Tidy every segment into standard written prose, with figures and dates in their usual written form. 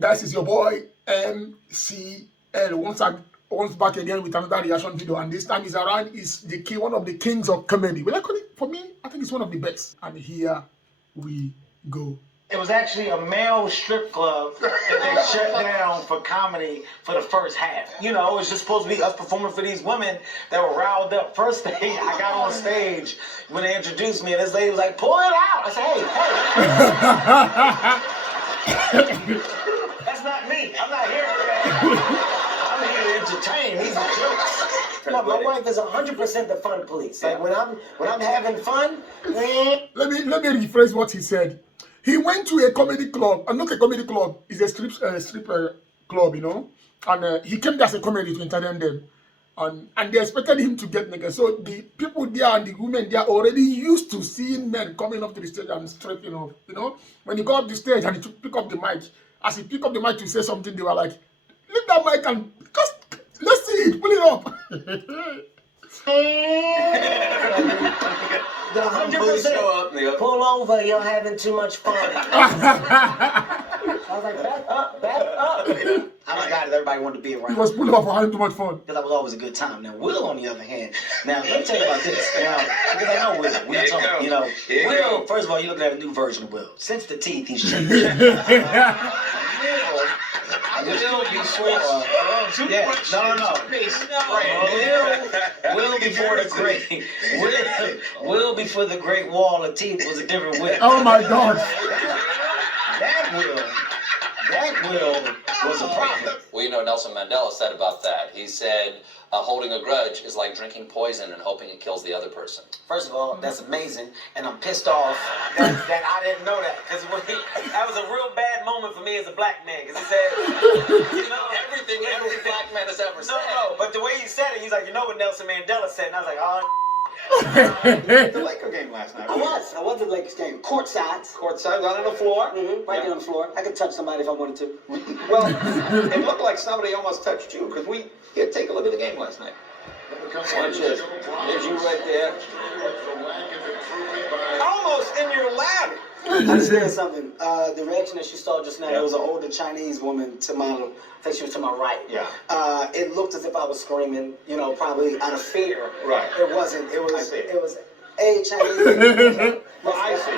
Guys, it's your boy MCL once back again with another reaction video, and this time is around is the king, one of the kings of comedy. Well, actually, for me, I think it's one of the best. And here we go. It was actually a male strip club that they shut down for comedy for the first half. You know, it was just supposed to be us performing for these women that were riled up. First day, I got on stage when they introduced me, and this lady was like, "Pull it out." I said, "Hey." That's not me. I'm not here for that. I'm here to entertain. These are jokes. No, my wife is 100% the fun police. Like when I'm having fun. Let me rephrase what he said. He went to a comedy club, and not a comedy club, it's a strip club, you know. And he came there as a comedy to entertain them. And they expected him to get naked. So the people there and the women there are already used to seeing men coming up to the stage and stripping off, you know. When he got up the stage and he pick up the mic, as he picked up the mic to say something, they were like, "Leave that mic and just let's see it, pull it up." The 100% pull over, you're having too much fun. I was like, back up. I was a guy that everybody wanted to be around. He was pulling up for having too much fun. Because I was always a good time. Now, Will, on the other hand, now, let me tell you about this. Now, because I know Will. We talk, you know. Will, first of all, you're looking at a new version of Will. Since the teeth, he's changed. Will before, Will before the great, Will before the great wall of teeth was a different Will. Oh my God! That Will was a problem. Well, you know, Nelson Mandela said about that. He said, holding a grudge is like drinking poison and hoping it kills the other person. First of all, that's amazing, and I'm pissed off that I didn't know that, because that was a real bad moment for me as a black man, because he said, you know, everything every black man has ever said. No, but the way he said it, he's like, you know what Nelson Mandela said, and I was like, oh. The Laker game last night. I was at the Lakers game. Courtside, right on the floor. Right there on the floor. I could touch somebody if I wanted to. Well, it looked like somebody almost touched you, because here, take a look at the game last night. Watch this. There's you right there. Almost in your lap. I understand something. The reaction that you saw just now, it was an older Chinese woman to my, I think she was to my right. Yeah. It looked as if I was screaming, you know, probably out of fear. Right. It wasn't. It was. I see. It was a Chinese lady. Well, I see.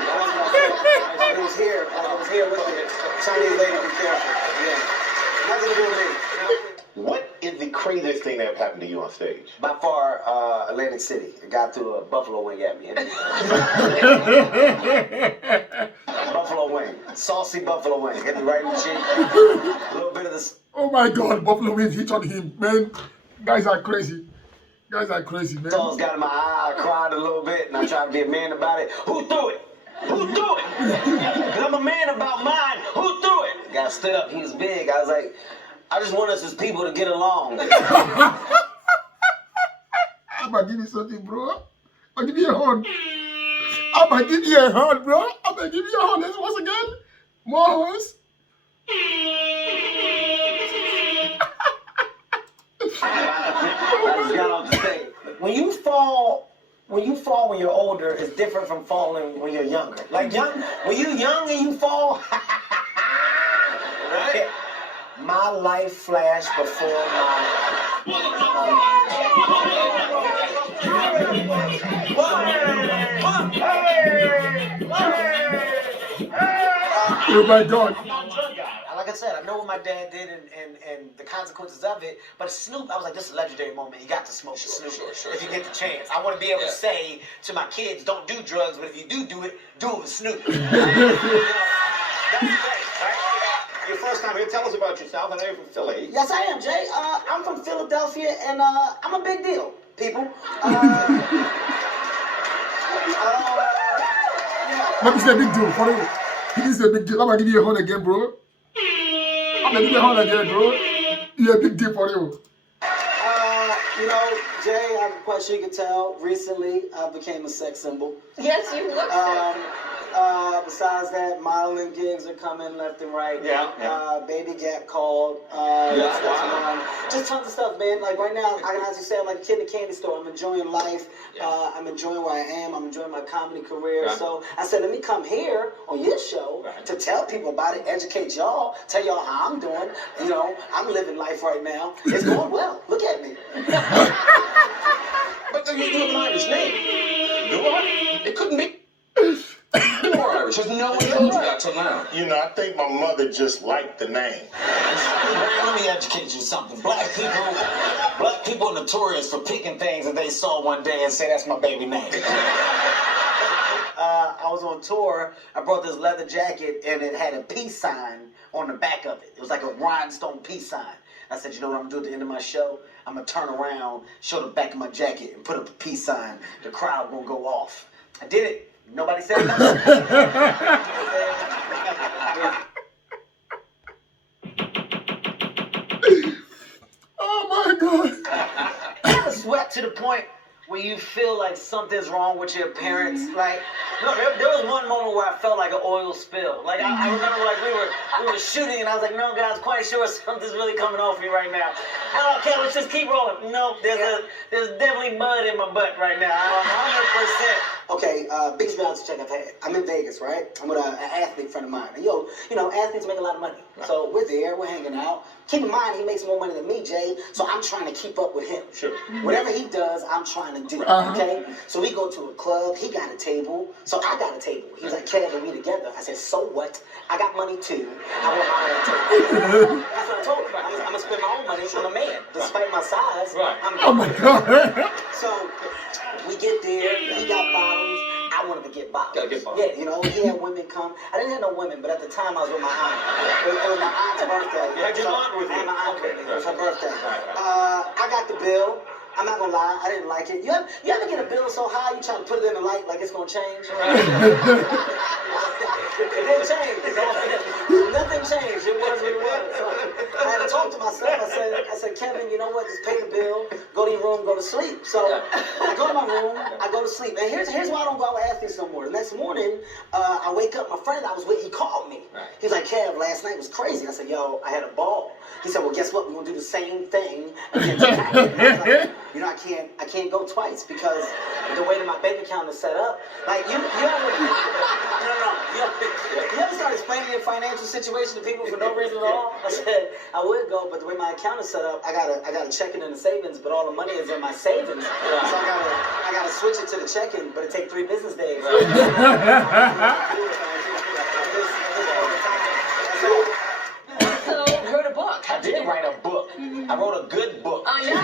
It was here. I was here with the Chinese lady. Be careful. Yeah. Nothing to do with me. What is the craziest thing that ever happened to you on stage? By far, Atlantic City. A guy threw a buffalo wing at me. Buffalo wing. Saucy buffalo wing. Hit me right in the cheek. A little bit of this. Oh my God, buffalo wings hit on him, man. Guys are crazy. Guys are crazy, man. Sauce got in my eye. I cried a little bit, and I tried to be a man about it. Who threw it? Who threw it? Because I'm a man about mine. Who threw it? The guy stood up. He was big. I was like, I just want us as people to get along. I'm gonna give you something, bro. I'll give you a horn. I'm gonna give you a horn, bro. I'm gonna give you a horn. Let's once again. More horns. I just got off the stage. When you fall when you're older, it's different from falling when you're younger. Like when you're young and you fall, right? My life flashed before my Oh my God. Like I said, I know what my dad did and the consequences of it, but Snoop, I was like, this is a legendary moment. You got to smoke the Snoop if you get the chance. I want to be able to say to my kids, don't do drugs, but if you do it, do it with Snoop. You know, that's great, right? Your first time here, tell us about yourself. I know you're from Philly. Yes, I am, Jay. I'm from Philadelphia, and I'm a big deal, people. What is the big deal for you? He is a big deal. I'm gonna give you a horn again, bro. I'm gonna give you a horn again, bro. You're a big deal for you. You know, Jay, I'm quite sure you can tell, recently I became a sex symbol. Yes, you look so. Besides that, modeling gigs are coming left and right. Baby Gap called. That's one. Just tons of stuff, man. Like right now, I can honestly say I'm like a kid in a candy store. I'm enjoying life. I'm enjoying where I am. I'm enjoying my comedy career. So I said, let me come here on your show to tell people about it, educate y'all, tell y'all how I'm doing. You know, I'm living life right now. It's going well. Look at me. But then you have an Irish name. Do I? It couldn't be. You're Irish. There's no one told you that till now. You know, I think my mother just liked the name. Let me educate you something. Black people are notorious for picking things that they saw one day and say that's my baby name. I was on tour. I brought this leather jacket and it had a peace sign on the back of it. It was like a rhinestone peace sign. I said, you know what I'm gonna do at the end of my show? I'm gonna turn around, show the back of my jacket, and put up a peace sign. The crowd gonna go off. I did it. Nobody said nothing. Oh my God. You ever sweat to the point where you feel like something's wrong with your appearance? Like, no, there was one moment where I felt like an oil spill. Like I remember, like we were shooting, and I was like, no, guys, quite sure something's really coming off me right now. Oh, okay, let's just keep rolling. No, there's definitely mud in my butt right now. 100%. Okay, biggest reality check I've had. I'm in Vegas, right? I'm with an athlete friend of mine. And you know, athletes make a lot of money. So we're there, we're hanging out. Keep in mind, he makes more money than me, Jay. So I'm trying to keep up with him. Sure. Whatever he does, I'm trying to do. Okay? So we go to a club. He got a table. So I got a table. He's like, Kev, we together. I said, so what? I got money too. I want my own table. That's what I told him. I'm going to spend my own money on a man. Despite my size. Right. Oh my God. So we get there. He got bottles. I wanted to get bottles. Gotta get bottles. Yeah, you know, he had women come. I didn't have no women, but at the time I was with my aunt. It was my aunt's birthday. You had your aunt with you? I had my aunt with me. It was her birthday. Right. I got the bill. I'm not gonna lie, I didn't like it. You ever get a bill so high you try to put it in the light like it's gonna change? It didn't change. Nothing changed. It was what it was. So I had to talk to myself. I said, Kevin, you know what? Just pay the bill, go to your room, go to sleep. So I go to my room, I go to sleep. And here's why I don't go out with athletes no more. The next morning, I wake up, my friend I was with, he called me. Right. He's like, Kev, last night was crazy. I said, yo, I had a ball. He said, well, guess what? We're gonna do the same thing again tonight. And I was like, you know, I can't go twice because the way that my bank account is set up. Like you ever start explaining your financial situation to people for no reason at all? I said I would go, but the way my account is set up, I gotta check it in the savings, but all the money is in my savings. So I gotta switch it to the checking, but it takes 3 business days. So, wrote a book. I did write a book. I wrote a good book. I know.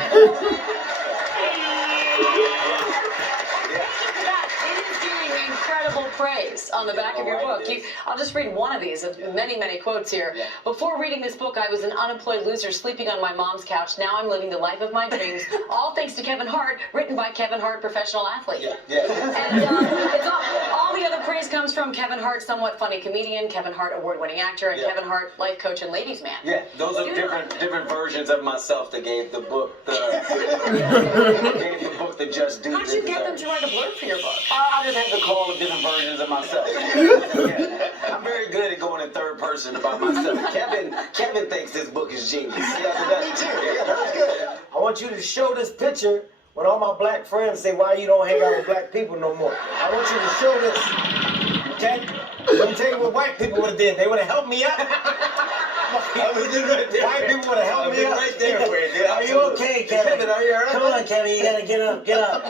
It is getting incredible praise on the back of your book. I'll just read one of these, of many, many quotes here. Before reading this book, I was an unemployed loser sleeping on my mom's couch. Now I'm living the life of my dreams. All thanks to Kevin Hart, written by Kevin Hart, professional athlete. And it's all the other praise comes from Kevin Hart, somewhat funny comedian, Kevin Hart, award-winning actor, and Kevin Hart, life coach and ladies man. Yeah, those are different versions of myself that gave the book the just due. How did you get them to write a blurb for your book? I just have to call them different versions of myself. I'm very good at going in third person about myself. Kevin thinks this book is genius. Me too. Yeah, that's good. I want you to show this picture when all my black friends say why you don't hang out with black people no more. I want you to show this. Okay? Let me tell you what white people would have did. They would have helped me out. White people would have helped me out. Right there for you, dude. Are you okay, Kevin? Are you all right? Come on, Kevin. You gotta get up. Get up.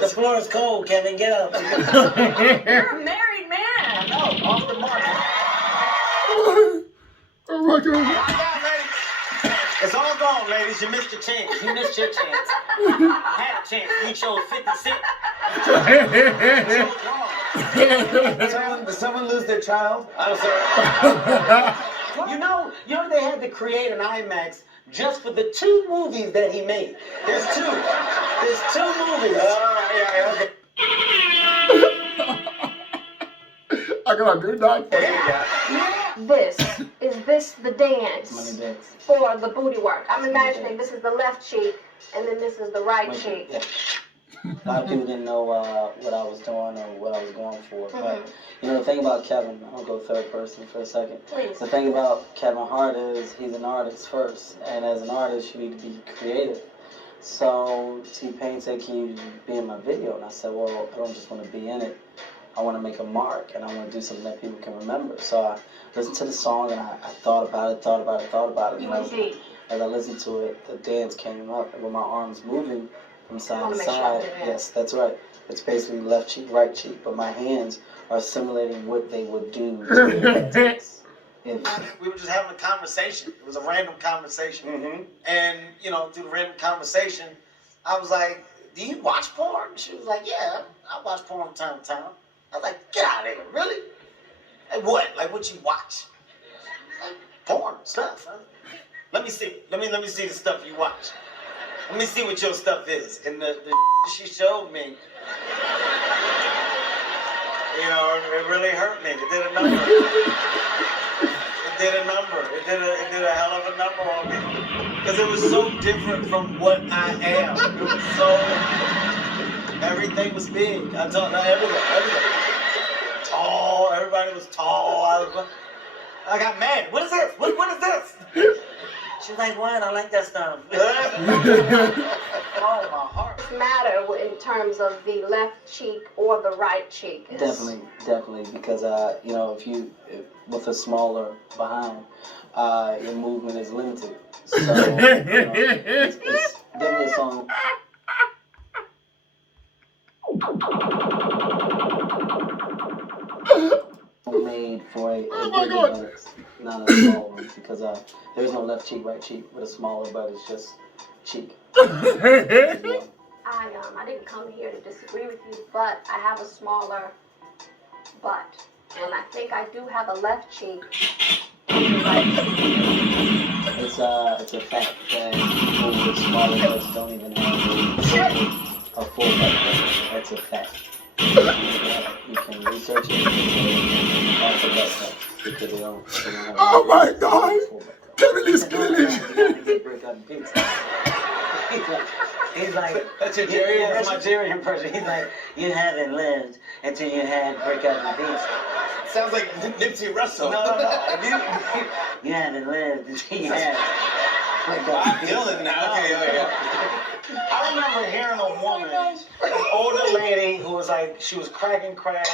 The floor is cold, Kevin. Get up. You're a married man. No, off the mark. Oh my God. It's all gone, ladies. You missed your chance. You missed your chance. I had a chance. You chose 56. Did someone lose their child? I'm sorry. You know they had to create an IMAX just for the 2 movies that he made. There's 2. There's 2 movies. I gotta do that. Is this the dance for the booty work? I'm imagining this is the left cheek and then this is the right cheek. A lot of people didn't know what I was doing or what I was going for. But, you know, the thing about Kevin, I'll go third person for a second. Please. The thing about Kevin Hart is he's an artist first. And as an artist, you need to be creative. So T-Pain said, can you be in my video? And I said, well, I don't just want to be in it. I want to make a mark, and I want to do something that people can remember. So I listened to the song, and I thought about it. You And indeed. as I listened to it, the dance came up, and with my arms moving from side wanna to make sure I side. do that. Yes, that's right. It's basically left cheek, right cheek, but my hands are simulating what they would do to the dance. We were just having a conversation. It was a random conversation. And, you know, through the random conversation, I was like, do you watch porn? She was like, yeah, I watch porn from time to time. I was like, get out of here, really? Like what? Like what you watch? Like porn stuff, huh? Let me see. Let me see the stuff you watch. Let me see what your stuff is. And the she showed me, you know, it really hurt me. It did a number. It did a number. It did a hell of a number on me. Because it was so different from what I am. It was so, everything was big. I told her everything. Tall, everybody was tall. I got mad. What is this? What is this? She's like, what? I like that stuff. Oh, my heart. Matter in terms of the left cheek or the right cheek. Definitely, because you know, with a smaller behind, your movement is limited. So you know, it's definitely a song. Made for a bigger dance, not a small one, because there's no left cheek, right cheek with a smaller butt. It's just cheek. I didn't come here to disagree with you, but I have a smaller butt, and I think I do have a left cheek and the right cheek. It's a fact that people with smaller butts don't even have a full butt. That's a fact. You can research it. It's the best stuff because they don't have Oh my God! Kevin is killing. He's like, that's your Jerry impression? That's my Jerry impression. He's like, you haven't lived until you had break up the beats. Sounds like Nipsey Russell. No. You haven't lived until you had break up Bob the beats. Dylan now. Okay, oh yeah. I remember hearing a woman, an older lady who was like, she was cracking crack.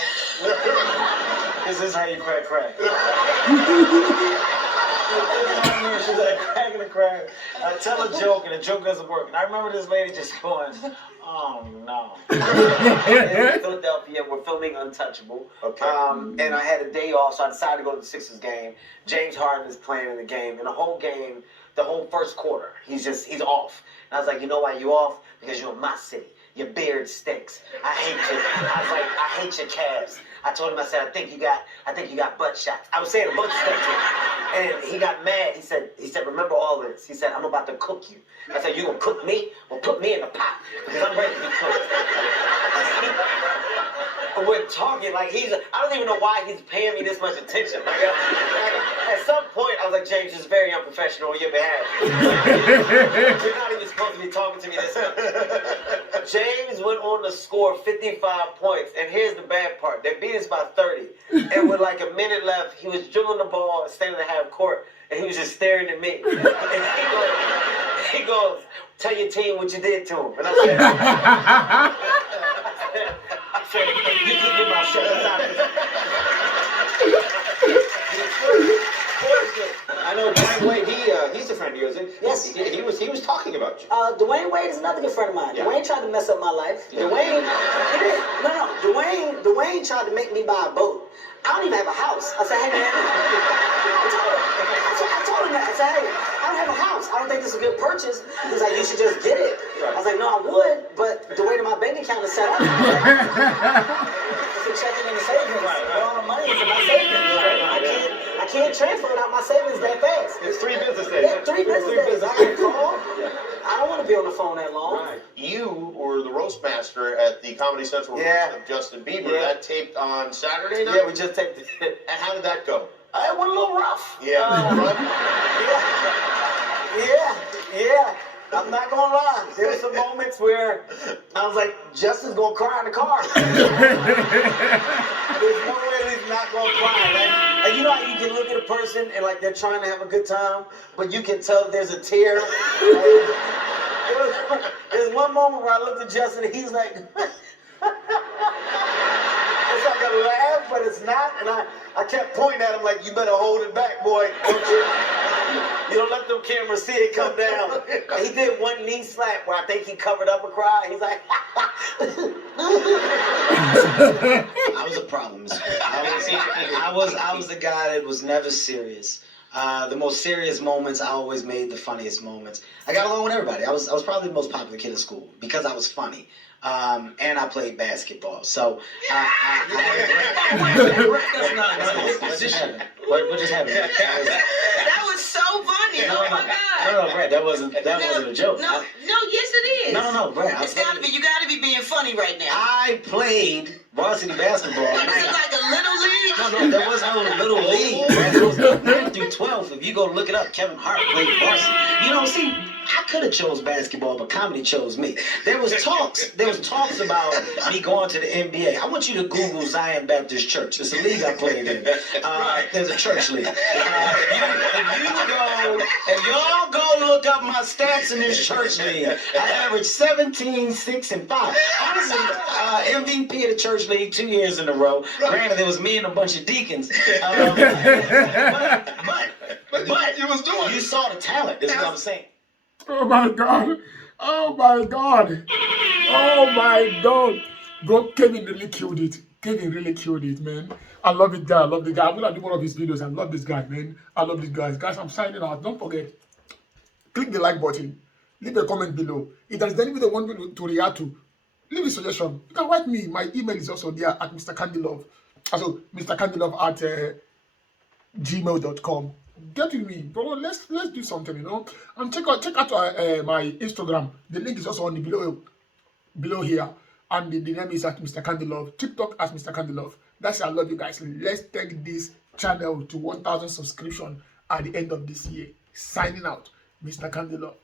This is how you crack crack. She's like cracking a crack. I tell a joke and the joke doesn't work. And I remember this lady just going, oh no. In Philadelphia, we're filming Untouchable. Okay. And I had a day off, so I decided to go to the Sixers game. James Harden is playing in the game. And the whole game, the whole first quarter, he's off. And I was like, you know why you off? Because you're in my city. Your beard stinks. I hate you. I was like, I hate your calves. I told him, I said, I think you got butt shots. I was saying a bunch of stuff to him. And he got mad. He said, remember all this. He said, I'm about to cook you. I said, you gonna cook me? Well, put me in the pot. Because I'm ready to be cooked. We're talking like I don't even know why he's paying me this much attention. Like, at some point, I was like, James, this is very unprofessional on your behalf. You're not even supposed to be talking to me this much. James went on to score 55 points. And here's the bad part. They beat us by 30. And with like a minute left, he was dribbling the ball, standing in half court, and he was just staring at me. And he goes, tell your team what you did to him. And I said, you keep your mouth shut. I know Dwayne Wade. He's a friend of yours. Yes. He was talking about you. Dwayne Wade is another good friend of mine. Yeah. Dwayne tried to mess up my life. Yeah. Dwayne tried to make me buy a boat. I don't even have a house. I said, hey man, I told him that. I said, hey, I don't have a house. I don't think this is a good purchase. He's like, you should just get it. Right. I was like, no, I would, but the way that my bank account is set up, it's a checking and a savings. But all the money is in my savings. I can't transfer it out my savings that fast. It's 3 business days. Yeah, 3 business days. I can call. I don't want to be on the phone that long. Right. You were the roast master at the Comedy Central roast of Justin Bieber. Yeah. That taped on Saturday night? Yeah, we just taped it. And how did that go? It went a little rough. Yeah. Yeah. I'm not gonna lie. There were some moments where I was like, Justin's gonna cry in the car. There's no way he's not gonna cry. Like, you know how you can look at a person and like they're trying to have a good time, but you can tell there's a tear. There's one moment where I looked at Justin and he's like, it's like a laugh, but it's not. And I kept pointing at him like, you better hold it back, boy. You don't let them cameras see it come down. And he did one knee slap where I think he covered up a cry. He's like, I was a problem. I was the guy that was never serious. The most serious moments, I always made the funniest moments. I got along with everybody. I was probably the most popular kid in school because I was funny. And I played basketball. So, that's not what just happened. What just happened? That was so funny. Oh my God. No, Brad, that wasn't a joke. No, yes it is. No, Brad. It's gotta be. You gotta be being funny right now. I played varsity basketball. Was it like a little league? No, there was no little league. It was 9 through 12. If you go look it up, Kevin Hart played varsity. You know, see, I could have chose basketball, but comedy chose me. There was talks about me going to the NBA. I want you to Google Zion Baptist Church. It's a league I played in. There's a church league. If y'all go look up my stats in this church league, I averaged 17, 6, and 5. Honestly, MVP of the church league 2 years in a row. Granted, it was me and a bunch of deacons. But you was doing. You saw the talent. That's what I'm saying. Oh my God. Oh my God. Oh my God. Bro, Kevin really killed it. Kevin really killed it, man. I love it, guy. I love the guy. I'm gonna do one of his videos. I love this guy, man. I love this guy. Guys, I'm signing out. Don't forget, click the like button. Leave a comment below. If there's any video you want me to react to, leave a suggestion. You can write me. My email is also there at MrCandyLuv. Also, MrCandyLuv at gmail.com. Get with me, bro. Let's do something, you know. And check out my Instagram. The link is also on the below here. And the name is at MrCandyLuv. TikTok at MrCandyLuv. That's it. I love you guys. Let's take this channel to 1,000 subscriptions at the end of this year. Signing out, MrCandyLuv.